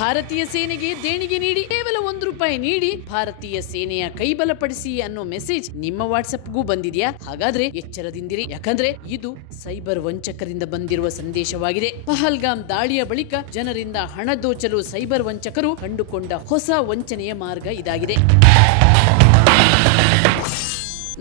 ಭಾರತೀಯ ಸೇನೆಗೆ ದೇಣಿಗೆ ನೀಡಿ, ಕೇವಲ ₹1 ನೀಡಿ ಭಾರತೀಯ ಸೇನೆಯ ಕೈಬಲಪಡಿಸಿ ಅನ್ನೋ ಮೆಸೇಜ್ ನಿಮ್ಮ ವಾಟ್ಸ್ಆಪ್ಗೂ ಬಂದಿದೆಯಾ? ಹಾಗಾದ್ರೆ ಎಚ್ಚರದಿಂದಿರಿ, ಯಾಕಂದ್ರೆ ಇದು ಸೈಬರ್ ವಂಚಕರಿಂದ ಬಂದಿರುವ ಸಂದೇಶವಾಗಿದೆ. ಪಹಲ್ಗಾಮ್ ದಾಳಿಯ ಬಳಿಕ ಜನರಿಂದ ಹಣ ದೋಚಲು ಸೈಬರ್ ವಂಚಕರು ಕಂಡುಕೊಂಡ ಹೊಸ ವಂಚನೆಯ ಮಾರ್ಗ ಇದಾಗಿದೆ.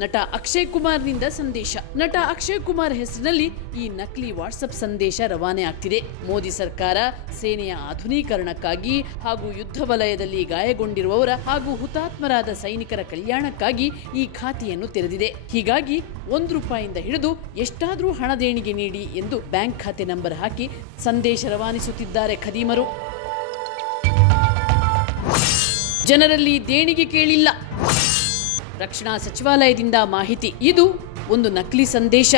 ನಟ ಅಕ್ಷಯ್ ಕುಮಾರ್ನಿಂದ ಸಂದೇಶ. ನಟ ಅಕ್ಷಯ್ ಕುಮಾರ್ ಹೆಸರಿನಲ್ಲಿ ಈ ನಕಲಿ ವಾಟ್ಸ್ಆಪ್ ಸಂದೇಶ ರವಾನೆ ಆಗ್ತಿದೆ. ಮೋದಿ ಸರ್ಕಾರ ಸೇನೆಯ ಆಧುನೀಕರಣಕ್ಕಾಗಿ ಹಾಗೂ ಯುದ್ಧ ವಲಯದಲ್ಲಿ ಗಾಯಗೊಂಡಿರುವವರ ಹಾಗೂ ಹುತಾತ್ಮರಾದ ಸೈನಿಕರ ಕಲ್ಯಾಣಕ್ಕಾಗಿ ಈ ಖಾತೆಯನ್ನು ತೆರೆದಿದೆ. ಹೀಗಾಗಿ ₹1 ಹಿಡಿದು ಎಷ್ಟಾದರೂ ಹಣ ದೇಣಿಗೆ ನೀಡಿ ಎಂದು ಬ್ಯಾಂಕ್ ಖಾತೆ ನಂಬರ್ ಹಾಕಿ ಸಂದೇಶ ರವಾನಿಸುತ್ತಿದ್ದಾರೆ ಖದೀಮರು. ಜನರಲ್ಲಿ ದೇಣಿಗೆ ಕೇಳಿಲ್ಲ. ರಕ್ಷಣಾ ಸಚಿವಾಲಯದಿಂದ ಮಾಹಿತಿ. ಇದು ಒಂದು ನಕಲಿ ಸಂದೇಶ.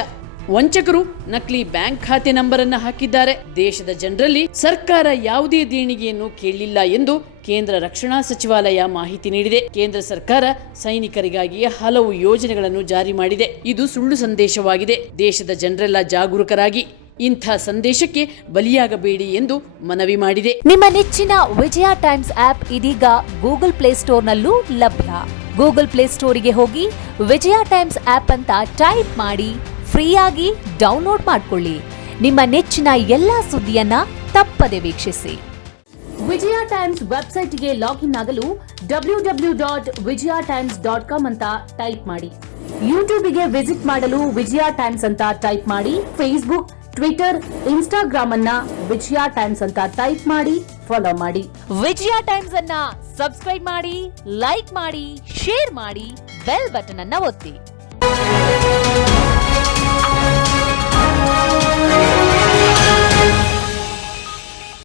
ವಂಚಕರು ನಕಲಿ ಬ್ಯಾಂಕ್ ಖಾತೆ ನಂಬರ್ ಅನ್ನು ಹಾಕಿದ್ದಾರೆ. ದೇಶದ ಜನರಲ್ಲಿ ಸರ್ಕಾರ ಯಾವುದೇ ದೇಣಿಗೆಯನ್ನು ಕೇಳಿಲ್ಲ ಎಂದು ಕೇಂದ್ರ ರಕ್ಷಣಾ ಸಚಿವಾಲಯ ಮಾಹಿತಿ ನೀಡಿದೆ. ಕೇಂದ್ರ ಸರ್ಕಾರ ಸೈನಿಕರಿಗಾಗಿ ಹಲವು ಯೋಜನೆಗಳನ್ನು ಜಾರಿ ಮಾಡಿದೆ. ಇದು ಸುಳ್ಳು ಸಂದೇಶವಾಗಿದೆ. ದೇಶದ ಜನರೆಲ್ಲ ಜಾಗರೂಕರಾಗಿ ಇಂಥ ಸಂದೇಶಕ್ಕೆ ಬಲಿಯಾಗಬೇಡಿ ಎಂದು ಮನವಿ ಮಾಡಿದೆ. ನಿಮ್ಮ ನೆಚ್ಚಿನ ವಿಜಯ ಟೈಮ್ಸ್ ಆಪ್ ಇದೀಗ ಗೂಗಲ್ ಪ್ಲೇಸ್ಟೋರ್ನಲ್ಲೂ ಲಭ್ಯ. ಗೂಗಲ್ ಪ್ಲೇಸ್ಟೋರಿಗೆ ಹೋಗಿ ವಿಜಯ ಟೈಮ್ಸ್ ಆಪ್ ಅಂತ ಟೈಪ್ ಮಾಡಿ ಫ್ರೀಯಾಗಿ ಡೌನ್ಲೋಡ್ ಮಾಡಿಕೊಳ್ಳಿ. ನಿಮ್ಮ ನೆಚ್ಚಿನ ಎಲ್ಲಾ ಸುದ್ದಿಯನ್ನ ತಪ್ಪದೆ ವೀಕ್ಷಿಸಿ. ವಿಜಯ ಟೈಮ್ಸ್ ವೆಬ್ಸೈಟ್ಗೆ ಲಾಗಿನ್ ಆಗಲು www.vijayatimes.com ಅಂತ ಟೈಪ್ ಮಾಡಿ. ಯೂಟ್ಯೂಬ್ಗೆ ವಿಸಿಟ್ ಮಾಡಲು ವಿಜಯ ಟೈಮ್ಸ್ ಅಂತ ಟೈಪ್ ಮಾಡಿ. ಫೇಸ್ಬುಕ್, ಟ್ವಿಟರ್, ಇನ್ಸ್ಟಾಗ್ರಾಮ್ ಅನ್ನ ವಿಜಯ ಟೈಮ್ಸ್ ಅಂತ ಟೈಪ್ ಮಾಡಿ ಫಾಲೋ ಮಾಡಿ. ವಿಜಯ ಟೈಮ್ಸ್ ಅನ್ನ ಸಬ್ಸ್ಕ್ರೈಬ್ ಮಾಡಿ, ಲೈಕ್ ಮಾಡಿ, ಶೇರ್ ಮಾಡಿ, ಬೆಲ್ ಬಟನ್ ಅನ್ನ ಒತ್ತಿ.